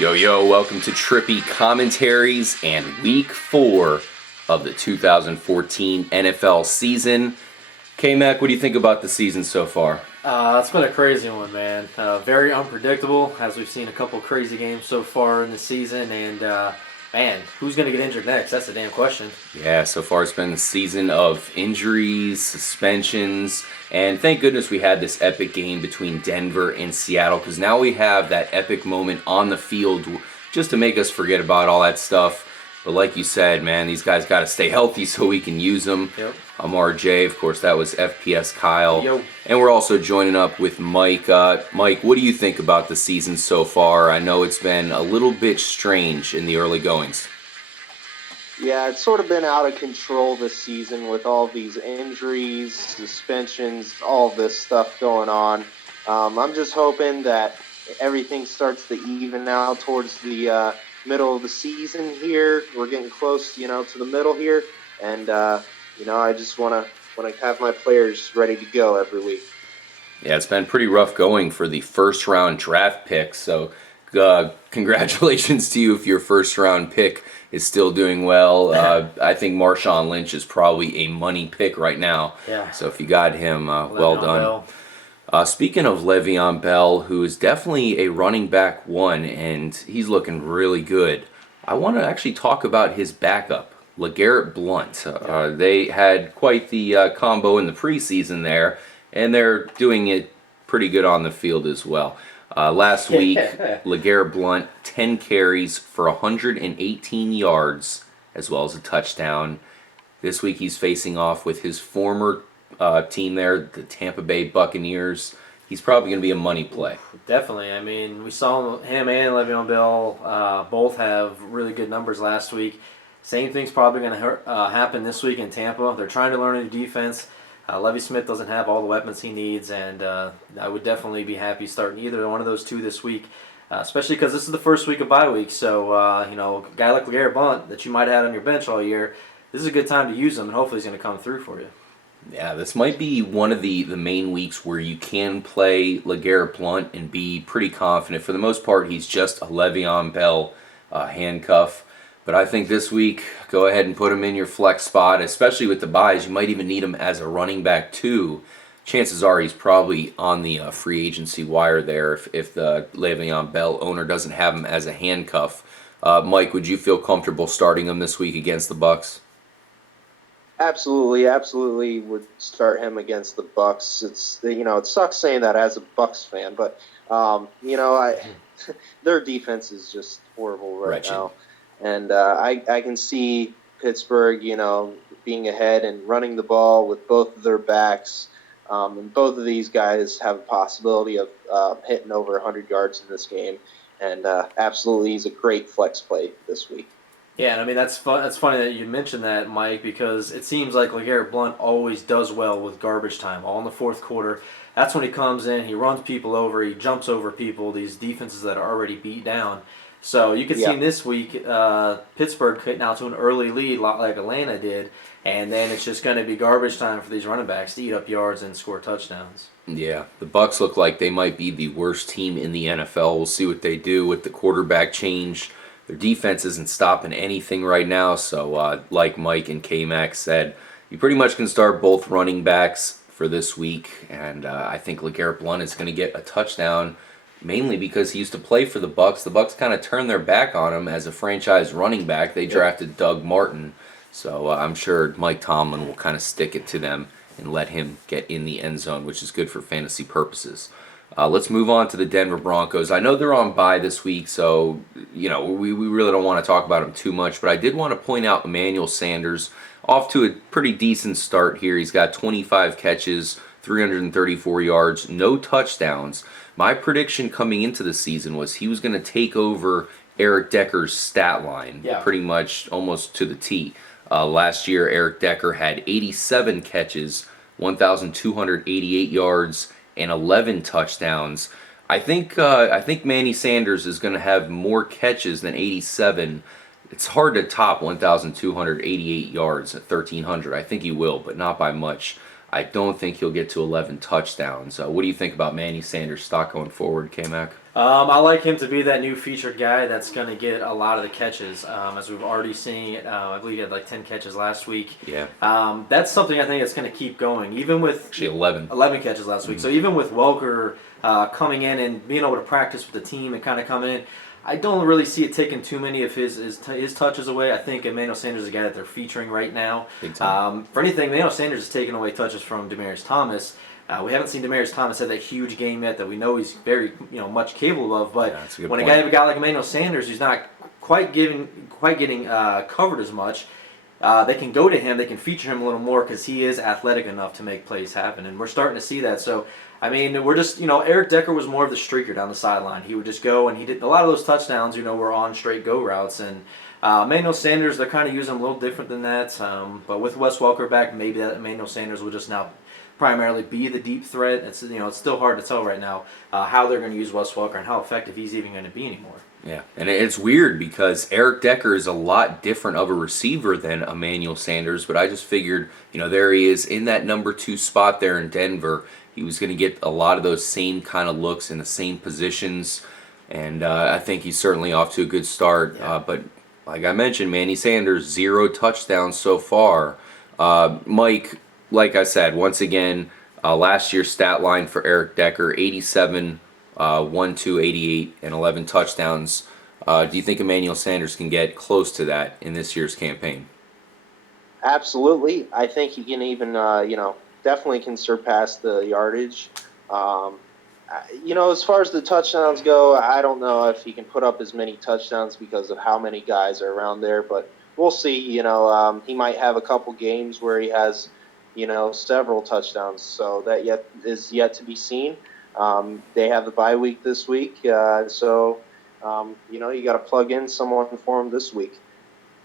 Yo, yo, welcome to Trippy Commentaries and Week 4 of the 2014 NFL season. K-Mac, what do you think about the season so far? It's been a crazy one, man. Very unpredictable, as we've seen a couple crazy games so far in the season. And, man, who's going to get injured next? That's the damn question. Yeah, so far it's been a season of injuries, suspensions, and thank goodness we had this epic game between Denver and Seattle, because now we have that epic moment on the field just to make us forget about all that stuff. But like you said, man, these guys got to stay healthy so we can use them. Yep. I'm RJ, of course, that was FPS Kyle. Yo. And we're also joining up with Mike. Mike, what do you think about the season so far? I know it's been a little bit strange in the early goings. Yeah, it's sort of been out of control this season with all these injuries, suspensions, all this stuff going on. I'm just hoping that everything starts to even out towards the middle of the season here. We're getting close, to the middle here, and I just want to have my players ready to go every week. Yeah, it's been pretty rough going for the first round draft pick. So, congratulations to you if your first round pick is still doing well. I think Marshawn Lynch is probably a money pick right now. Yeah. So if you got him, well done. Speaking of Le'Veon Bell, who is definitely a running back one, and he's looking really good, I want to actually talk about his backup, LeGarrette Blount. They had quite the combo in the preseason there, and they're doing it pretty good on the field as well. Last week, LeGarrette Blount, 10 carries for 118 yards, as well as a touchdown. This week he's facing off with his former team there, the Tampa Bay Buccaneers. He's probably going to be a money play. Definitely. I mean, we saw him and Le'Veon Bell both have really good numbers last week. Same thing's probably going to happen this week in Tampa. They're trying to learn a new defense. Levy Smith doesn't have all the weapons he needs, and I would definitely be happy starting either one of those two this week, especially because this is the first week of bye week. So, a guy like LeGarrette Blount that you might have had on your bench all year, this is a good time to use him, and hopefully he's going to come through for you. Yeah, this might be one of the main weeks where you can play LeGarrette Blount and be pretty confident. For the most part, he's just a Le'Veon Bell handcuff. But I think this week, go ahead and put him in your flex spot, especially with the buys. You might even need him as a running back too. Chances are he's probably on the free agency wire there if the Le'Veon Bell owner doesn't have him as a handcuff. Mike, would you feel comfortable starting him this week against the Bucs? Absolutely would start him against the Bucs. It sucks saying that as a Bucs fan, but their defense is just horrible right now. And I can see Pittsburgh, being ahead and running the ball with both of their backs. And both of these guys have a possibility of hitting over 100 yards in this game. And absolutely, he's a great flex play this week. Yeah, and I mean, that's funny that you mentioned that, Mike, because it seems like LeGarrette Blount always does well with garbage time, all in the fourth quarter. That's when he comes in, he runs people over, he jumps over people, these defenses that are already beat down. So you can see this week, Pittsburgh getting out to an early lead like Atlanta did, and then it's just going to be garbage time for these running backs to eat up yards and score touchdowns. Yeah, the Bucs look like they might be the worst team in the NFL. We'll see what they do with the quarterback change. Their defense isn't stopping anything right now, so like Mike and K-Mac said, you pretty much can start both running backs for this week, and I think LeGarrette Blount is going to get a touchdown, mainly because he used to play for the Bucs. The Bucs kind of turned their back on him as a franchise running back. They drafted Doug Martin, so I'm sure Mike Tomlin will kind of stick it to them and let him get in the end zone, which is good for fantasy purposes. Let's move on to the Denver Broncos. I know they're on bye this week, so we really don't want to talk about them too much, but I did want to point out Emmanuel Sanders off to a pretty decent start here. He's got 25 catches, 334 yards, no touchdowns. My prediction coming into the season was he was going to take over Eric Decker's stat line, pretty much almost to the T. Last year, Eric Decker had 87 catches, 1,288 yards, and 11 touchdowns. I think Manny Sanders is going to have more catches than 87. It's hard to top 1,288 yards at 1,300. I think he will, but not by much. I don't think he'll get to 11 touchdowns. What do you think about Manny Sanders' stock going forward, K-Mac? I like him to be that new featured guy that's going to get a lot of the catches, as we've already seen. I believe he had like 10 catches last week. Yeah. That's something I think that's going to keep going, even with Actually, 11. 11 catches last week. So even with Welker coming in and being able to practice with the team and kind of coming in, I don't really see it taking too many of his touches away. I think Emmanuel Sanders is a guy that they're featuring right now. Big time. For anything, Emmanuel Sanders is taking away touches from Demaryius Thomas. We haven't seen Demaryius Thomas have that huge game yet that we know he's very much capable of. But when a guy like Emmanuel Sanders, who's not quite getting covered as much, they can go to him. They can feature him a little more because he is athletic enough to make plays happen, and we're starting to see that. So I mean, we're just Eric Decker was more of the streaker down the sideline. He would just go and he did a lot of those touchdowns. Were on straight go routes, and Emmanuel Sanders, they're kind of using him a little different than that. But with Wes Welker back, maybe that Emmanuel Sanders will just now primarily be the deep threat. It's it's still hard to tell right now how they're going to use Wes Welker and how effective he's even going to be anymore. Yeah, and it's weird because Eric Decker is a lot different of a receiver than Emmanuel Sanders, but I just figured, there he is in that number 2 spot there in Denver. He was going to get a lot of those same kind of looks in the same positions, and I think he's certainly off to a good start. Yeah. But like I mentioned, Manny Sanders, 0 touchdowns so far. Mike, like I said, once again, last year's stat line for Eric Decker, 87, 1-2-88, and 11 touchdowns. Do you think Emmanuel Sanders can get close to that in this year's campaign? Absolutely. I think he can even, definitely can surpass the yardage. As far as the touchdowns go, I don't know if he can put up as many touchdowns because of how many guys are around there, but we'll see. He might have a couple games where he has, several touchdowns, so that is yet to be seen. They have the bye week this week, so you got to plug in someone for him this week.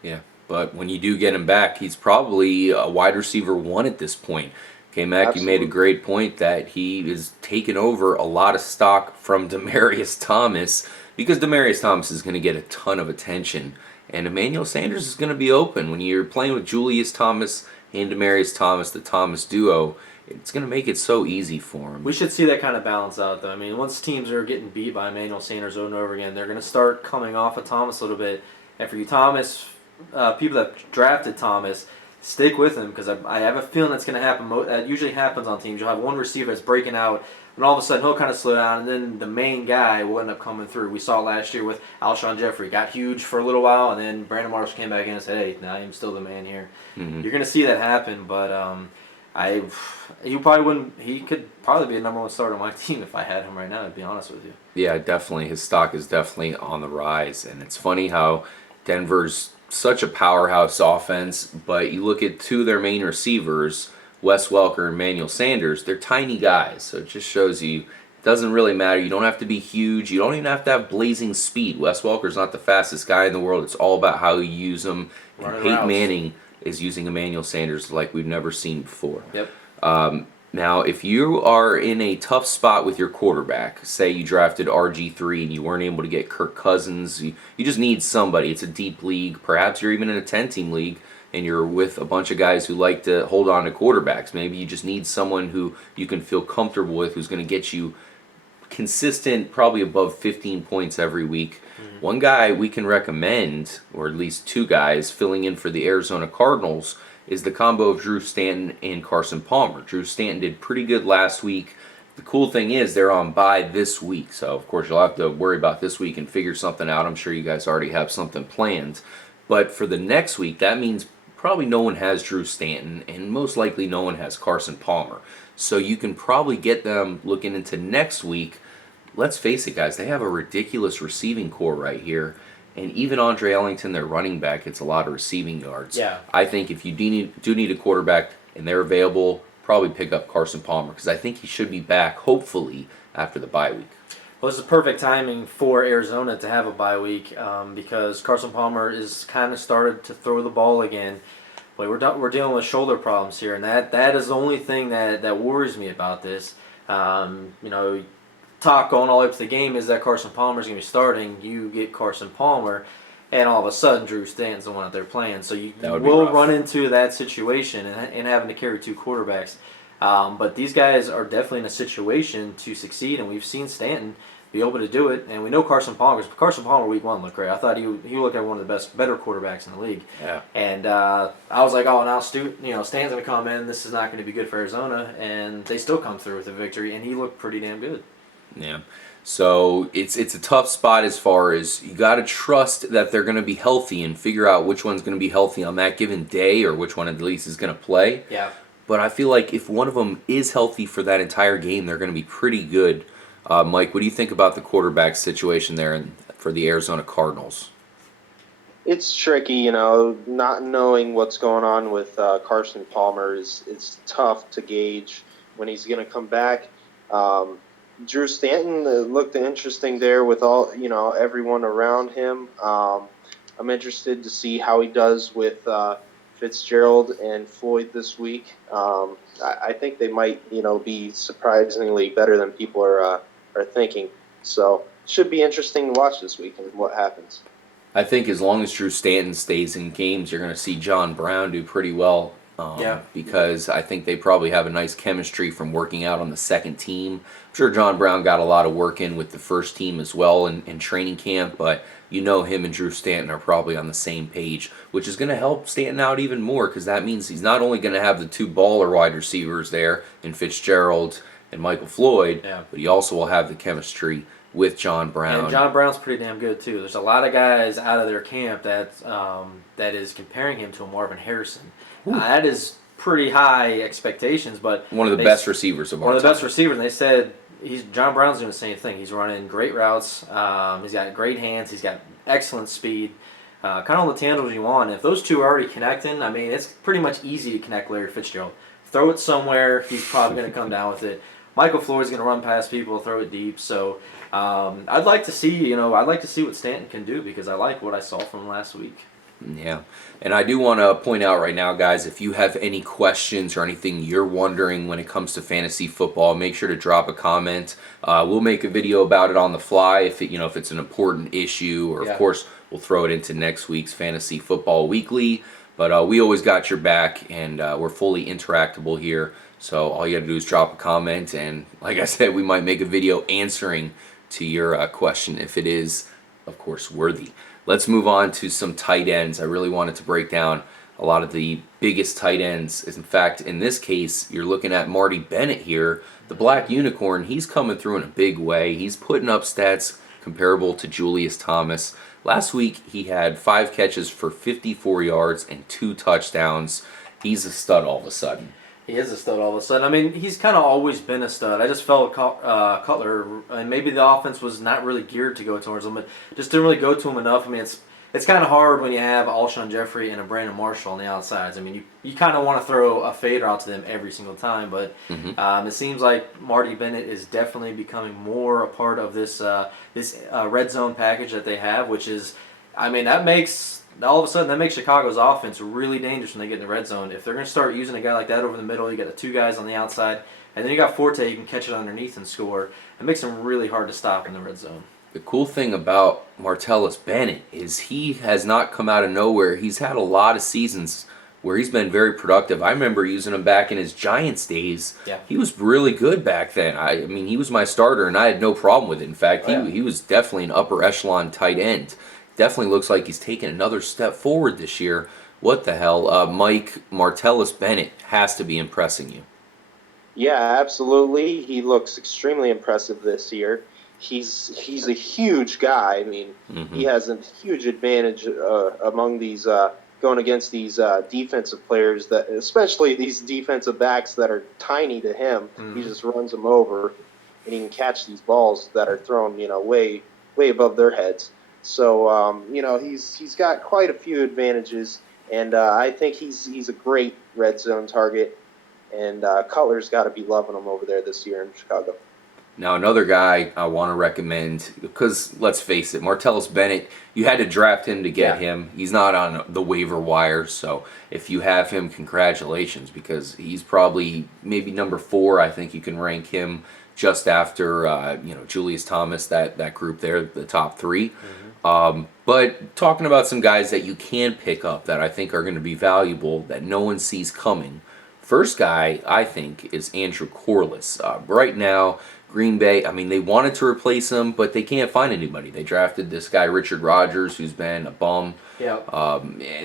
Yeah, but when you do get him back, he's probably a wide receiver 1 at this point. K-Mac, you made a great point that he is taking over a lot of stock from Demaryius Thomas because Demaryius Thomas is going to get a ton of attention, and Emmanuel Sanders is going to be open. When you're playing with Julius Thomas and Demaryius Thomas, the Thomas duo, it's going to make it so easy for him. We should see that kind of balance out, though. I mean, once teams are getting beat by Emmanuel Sanders over and over again, they're going to start coming off of Thomas a little bit. And for you Thomas, people that drafted Thomas, stick with him because I have a feeling that's going to happen. That usually happens on teams. You'll have one receiver that's breaking out, and all of a sudden he'll kind of slow down, and then the main guy will end up coming through. We saw it last year with Alshon Jeffrey. Got huge for a little while, and then Brandon Marshall came back in and said, hey, now I'm still the man here. Mm-hmm. You're going to see that happen, but he could probably be a number 1 starter on my team if I had him right now, to be honest with you. Yeah, definitely. His stock is definitely on the rise, and it's funny how Denver's such a powerhouse offense, but you look at 2 of their main receivers, Wes Welker and Emmanuel Sanders, they're tiny guys, so it just shows you it doesn't really matter. You don't have to be huge. You don't even have to have blazing speed. Wes Welker's not the fastest guy in the world. It's all about how you use him. And Peyton Manning is using Emmanuel Sanders like we've never seen before. Yep. Now, if you are in a tough spot with your quarterback, say you drafted RG3 and you weren't able to get Kirk Cousins, you just need somebody. It's a deep league. Perhaps you're even in a 10-team league and you're with a bunch of guys who like to hold on to quarterbacks. Maybe you just need someone who you can feel comfortable with who's going to get you consistent, probably above 15 points every week. Mm-hmm. One guy we can recommend, or at least 2 guys filling in for the Arizona Cardinals, is the combo of Drew Stanton and Carson Palmer. Drew Stanton did pretty good last week. The cool thing is they're on bye this week, so of course you'll have to worry about this week and figure something out. I'm sure you guys already have something planned. But for the next week, that means probably no one has Drew Stanton, and most likely no one has Carson Palmer. So you can probably get them looking into next week. Let's face it, guys, they have a ridiculous receiving core right here. And even Andre Ellington, their running back, gets a lot of receiving yards. Yeah. I think if you do need a quarterback and they're available, probably pick up Carson Palmer because I think he should be back, hopefully, after the bye week. Well, this is perfect timing for Arizona to have a bye week because Carson Palmer is kind of started to throw the ball again. But we're dealing with shoulder problems here, and that is the only thing that worries me about this. Talk going all the way up to the game is that Carson Palmer is going to be starting. You get Carson Palmer, and all of a sudden Drew Stanton's the one that they're playing. So you will run into that situation and having to carry 2 quarterbacks. But these guys are definitely in a situation to succeed, and we've seen Stanton be able to do it. And we know Carson Palmer week one looked great. I thought he looked like one of the better quarterbacks in the league. Yeah. And I was like, oh, now Stanton's going to come in. This is not going to be good for Arizona. And they still come through with a victory, and he looked pretty damn good. Yeah. So it's a tough spot as far as you got to trust that they're going to be healthy and figure out which one's going to be healthy on that given day or which one at least is going to play. Yeah. But I feel like if one of them is healthy for that entire game, they're going to be pretty good. Mike, what do you think about the quarterback situation there for the Arizona Cardinals? It's tricky, not knowing what's going on with Carson Palmer is tough to gauge when he's going to come back. Drew Stanton looked interesting there with all everyone around him. I'm interested to see how he does with Fitzgerald and Floyd this week. I think they might be surprisingly better than people are thinking. So it should be interesting to watch this week and what happens. I think as long as Drew Stanton stays in games, you're going to see John Brown do pretty well. Because I think they probably have a nice chemistry from working out on the second team. I'm sure John Brown got a lot of work in with the first team as well in training camp, but him and Drew Stanton are probably on the same page, which is going to help Stanton out even more because that means he's not only going to have the two baller wide receivers there in Fitzgerald and Michael Floyd, but he also will have the chemistry with John Brown. And John Brown's pretty damn good too. There's a lot of guys out of their camp that is comparing him to a Marvin Harrison. That is pretty high expectations, but one of the best receivers of our time. One of the best receivers, and they said John Brown's doing the same thing. He's running great routes. He's got great hands. He's got excellent speed. Kind of all the tandems you want. If those two are already connecting, I mean, it's pretty much easy to connect Larry Fitzgerald. Throw it somewhere, he's probably going to come down with it. Michael Floyd's going to run past people, throw it deep. So I'd like to see, what Stanton can do because I like what I saw from last week. Yeah, and I do want to point out right now, guys, if you have any questions or anything you're wondering when it comes to fantasy football, make sure to drop a comment. We'll make a video about it on the fly if it's an important issue, or of course we'll throw it into next week's Fantasy Football Weekly. But we always got your back, and we're fully interactable here. So all you got to do is drop a comment, and like I said, we might make a video answering to your question if it is, of course, worthy. Let's move on to some tight ends. I really wanted to break down a lot of the biggest tight ends. In fact, in this case, you're looking at Marty Bennett here, the Black Unicorn. He's coming through in a big way. He's putting up stats comparable to Julius Thomas. Last week, he had 5 catches for 54 yards and 2 touchdowns. He's a stud all of a sudden. He is a stud all of a sudden. I mean, he's kind of always been a stud. I just felt Cutler, and maybe the offense was not really geared to go towards him, but just didn't really go to him enough. I mean, it's kind of hard when you have Alshon Jeffrey and a Brandon Marshall on the outsides. I mean, you kind of want to throw a fader out to them every single time, but it seems like Marty Bennett is definitely becoming more a part of this red zone package that they have, which is, I mean, all of a sudden, that makes Chicago's offense really dangerous when they get in the red zone. If they're going to start using a guy like that over the middle, you got the 2 guys on the outside, and then you got Forte, you can catch it underneath and score. It makes him really hard to stop in the red zone. The cool thing about Martellus Bennett is he has not come out of nowhere. He's had a lot of seasons where he's been very productive. I remember using him back in his Giants days. Yeah. He was really good back then. I mean, he was my starter, and I had no problem with it. In fact, he was definitely an upper echelon tight end. Definitely looks like he's taken another step forward this year. What the hell? Mike, Martellus Bennett has to be impressing you. Yeah, absolutely. He looks extremely impressive this year. He's a huge guy. I mean, he has a huge advantage among these going against these defensive players, that especially these defensive backs that are tiny to him. He just runs them over, and he can catch these balls that are thrown way above their heads. So, he's got quite a few advantages, and I think he's a great red zone target, and Cutler's got to be loving him over there this year in Chicago. Now, another guy I want to recommend, because let's face it, Martellus Bennett, you had to draft him to get him. He's not on the waiver wire, so if you have him, congratulations, because he's probably maybe number 4. I think you can rank him just after Julius Thomas, that group there, the top 3. But talking about some guys that you can pick up that I think are going to be valuable, that no one sees coming. First guy, I think, is Andrew Corliss. Right now, Green Bay, I mean, they wanted to replace him, but they can't find anybody. They drafted this guy, Richard Rodgers, who's been a bum. Yeah.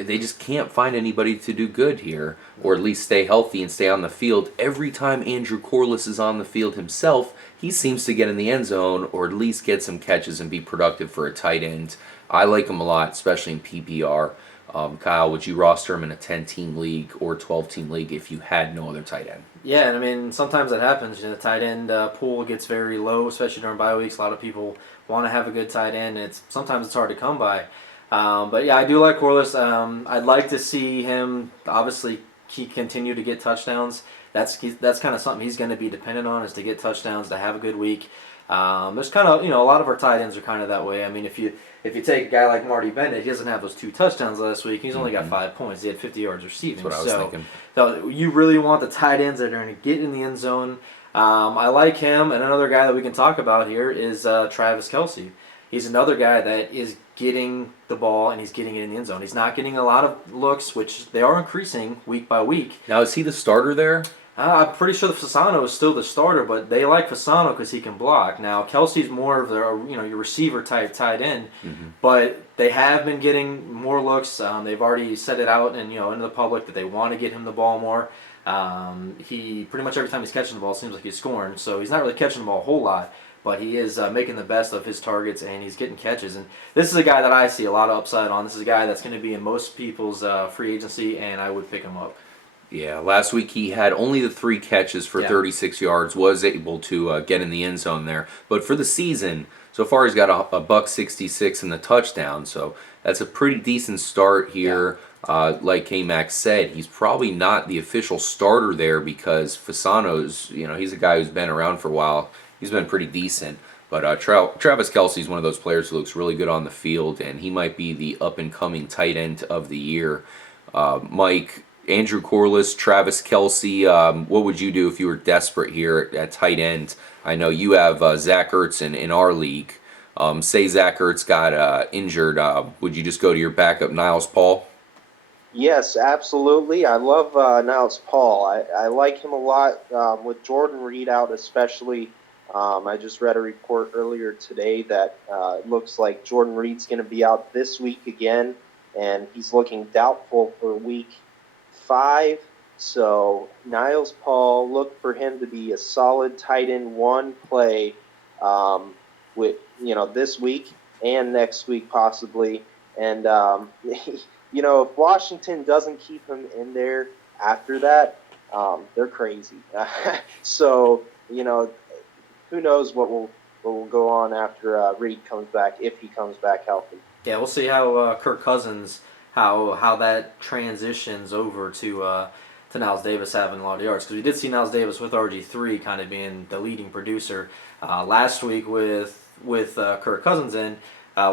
They just can't find anybody to do good here, or at least stay healthy and stay on the field. Every time Andrew Corliss is on the field himself, he seems to get in the end zone, or at least get some catches and be productive for a tight end. I like him a lot, especially in PPR. Kyle, would you roster him in a 10-team league or 12-team league if you had no other tight end? Yeah, and I mean, sometimes that happens. The tight end pool gets very low, especially during bye weeks. A lot of people want to have a good tight end, and sometimes it's hard to come by. But yeah, I do like Corliss. I'd like to see him obviously continue to get touchdowns. That's kind of something he's going to be dependent on, is to get touchdowns, to have a good week. There's kind of, a lot of our tight ends are kind of that way. I mean, if you take a guy like Marty Bennett, he doesn't have those 2 touchdowns last week. He's only got 5 points. He had 50 yards receiving. That's what I was thinking. So you really want the tight ends that are going to get in the end zone. I like him, and another guy that we can talk about here is Travis Kelce. He's another guy that is getting the ball and he's getting it in the end zone. He's not getting a lot of looks, which they are increasing week by week. Now, is he the starter there? I'm pretty sure Fasano is still the starter, but they like Fasano because he can block. Now, Kelsey's more of the your receiver type tight end, but they have been getting more looks. They've already set it out and into the public that they want to get him the ball more. He pretty much every time he's catching the ball, it seems like he's scoring. So he's not really catching the ball a whole lot, but he is making the best of his targets and he's getting catches. And this is a guy that I see a lot of upside on. This is a guy that's going to be in most people's free agency, and I would pick him up. Yeah, last week he had only the 3 catches for 36 yards, was able to get in the end zone there. But for the season, so far he's got a $1.66 in the touchdown, so that's a pretty decent start here. Yeah. Like K-Max said, he's probably not the official starter there because Fasano's, he's a guy who's been around for a while. He's been pretty decent. But Travis Kelce's one of those players who looks really good on the field, and he might be the up-and-coming tight end of the year. Mike, Andrew Corliss, Travis Kelce, what would you do if you were desperate here at tight end? I know you have Zach Ertz in our league. Say Zach Ertz got injured. Would you just go to your backup, Niles Paul? Yes, absolutely. I love Niles Paul. I like him a lot with Jordan Reed out especially. I just read a report earlier today that it looks like Jordan Reed's going to be out this week again, and he's looking doubtful for week 5. So Niles Paul, look for him to be a solid tight end 1 play with this week and next week possibly. And if Washington doesn't keep him in there after that, they're crazy. So who knows what will go on after Reed comes back, if he comes back healthy. Yeah, we'll see how Kirk Cousins, how that transitions over to Niles Davis having a lot of yards, because we did see Niles Davis with RG3 kind of being the leading producer last week with Kirk Cousins in.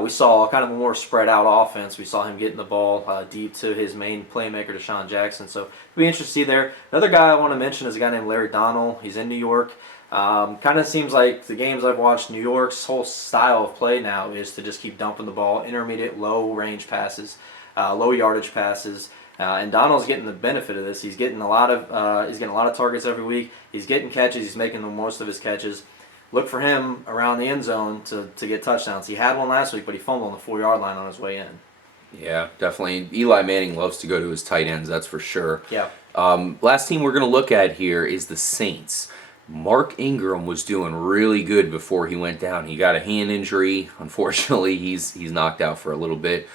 We saw kind of a more spread out offense. We saw him getting the ball deep to his main playmaker, Deshaun Jackson. So it'll be interesting to see there. Another guy I want to mention is a guy named Larry Donnell. He's in New York. Kind of seems like the games I've watched, New York's whole style of play now is to just keep dumping the ball, intermediate, low range passes, low yardage passes. And Donald's getting the benefit of this. He's getting a lot of targets every week. He's getting catches. He's making the most of his catches. Look for him around the end zone to get touchdowns. He had one last week, but he fumbled on the 4-yard line on his way in. Yeah, definitely. Eli Manning loves to go to his tight ends, that's for sure. Yeah. Last team we're going to look at here is the Saints. Mark Ingram was doing really good before he went down. He got a hand injury. Unfortunately, he's knocked out for a little bit.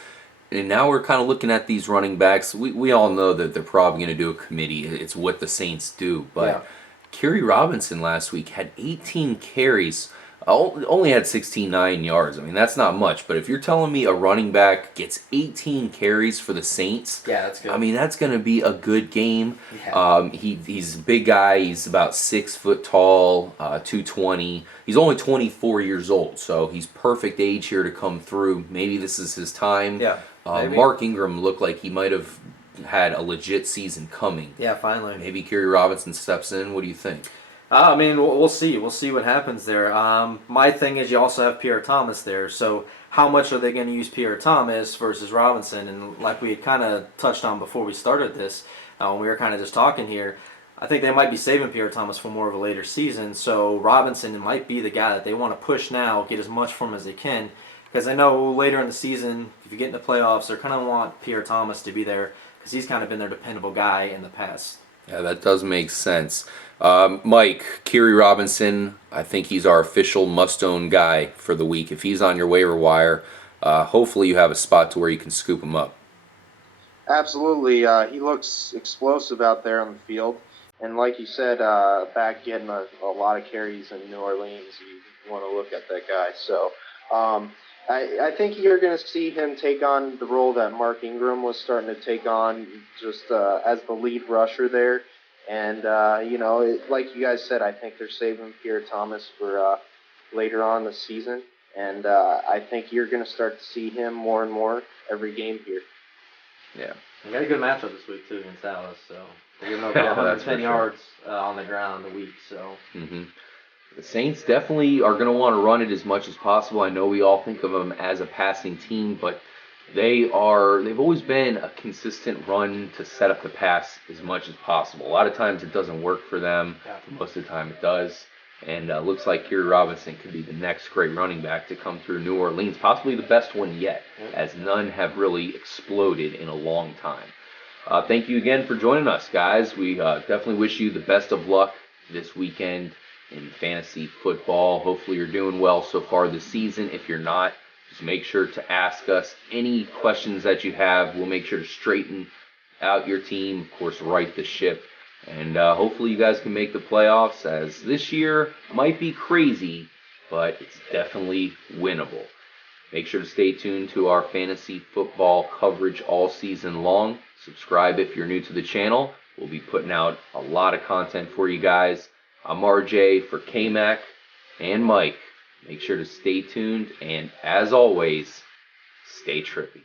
And now we're kind of looking at these running backs. We all know that they're probably going to do a committee. It's what the Saints do. But Kerry Robinson last week had 18 carries, only had 69 yards. I mean, that's not much. But if you're telling me a running back gets 18 carries for the Saints, yeah, that's good. I mean, that's going to be a good game. Yeah. He's a big guy. He's about 6 foot tall, 220. He's only 24 years old, so he's perfect age here to come through. Maybe this is his time. Yeah. Mark Ingram looked like he might have had a legit season coming. Yeah, finally. Maybe Kerry Robinson steps in. What do you think? I mean, we'll see. We'll see what happens there. My thing is you also have Pierre Thomas there. So how much are they going to use Pierre Thomas versus Robinson? And like we had kind of touched on before we started this, when we were kind of just talking here, I think they might be saving Pierre Thomas for more of a later season. So Robinson might be the guy that they want to push now, get as much from him as they can. Because I know later in the season, if you get in the playoffs, they're going to want Pierre Thomas to be there because he's kind of been their dependable guy in the past. Yeah, that does make sense. Mike, Kiri Robinson, I think he's our official must-own guy for the week. If he's on your waiver wire, hopefully you have a spot to where you can scoop him up. Absolutely. He looks explosive out there on the field. And like you said, back getting a lot of carries in New Orleans, you want to look at that guy. So I think you're going to see him take on the role that Mark Ingram was starting to take on just as the lead rusher there. And, like you guys said, I think they're saving Pierre Thomas for later on the season. And I think you're going to start to see him more and more every game here. Yeah. They got a good matchup this week, too, against Dallas. So they're giving up That's 110 for yards on the ground a week. So. Mm-hmm. The Saints definitely are going to want to run it as much as possible. I know we all think of them as a passing team, but they've always been a consistent run to set up the pass as much as possible. A lot of times it doesn't work for them. Most of the time it does. And looks like Kiri Robinson could be the next great running back to come through New Orleans, possibly the best one yet, as none have really exploded in a long time. Thank you again for joining us, guys. We definitely wish you the best of luck this weekend in fantasy football. Hopefully you're doing well so far this season. If you're not, just make sure to ask us any questions that you have. We'll make sure to straighten out your team, of course, right the ship. And hopefully you guys can make the playoffs, as this year might be crazy, but it's definitely winnable. Make sure to stay tuned to our fantasy football coverage all season long. Subscribe if you're new to the channel. We'll be putting out a lot of content for you guys. I'm RJ for K-Mac and Mike. Make sure to stay tuned, and as always, stay trippy.